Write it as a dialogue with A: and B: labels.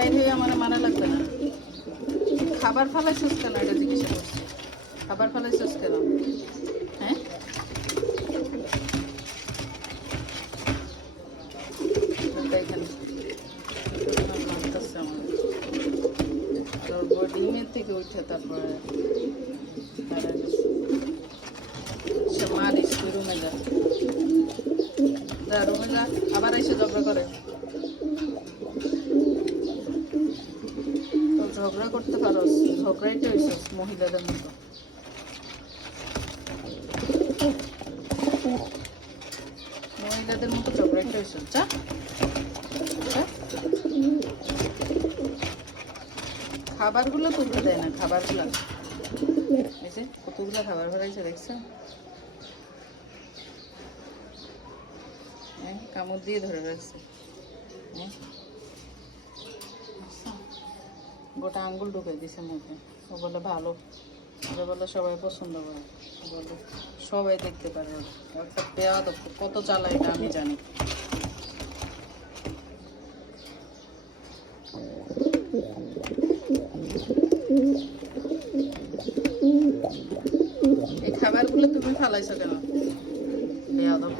A: বাইরে হয়ে আমার মানা লাগবে না। খাবার ফালাইছিস কেন? এটা জিজ্ঞাসা করছি। খাবার ফালাইছিস কেন? হ্যাঁ? থেকে উঠে তারপরে সে আবার এসে ঝগড়া করতে পারো, ঝগড়াই তো হইছিস মহিলাদের মতো। মহিলাদের মতো ঝগড়াই তো হইছিস যা। খাবারগুলো তুলতে দেয় না, খাবারগুলো। যে কতগুলো খাবার ভরাইছে দেখছ কামড় দিয়ে ধরে রাখছে। হ্যাঁ। দেখছ? গোটা আঙ্গুল ঢুকে দিছে মুখে। ও বলে, ভালো। ওরা বলে, সবাই পছন্দ করে। বলে, সবাই দেখতে পারে। একটা পেয়া কত চালায় এটা আমি জানি। এই খাবারগুলো তুমি ফালাইছো কেন? বেয়াদব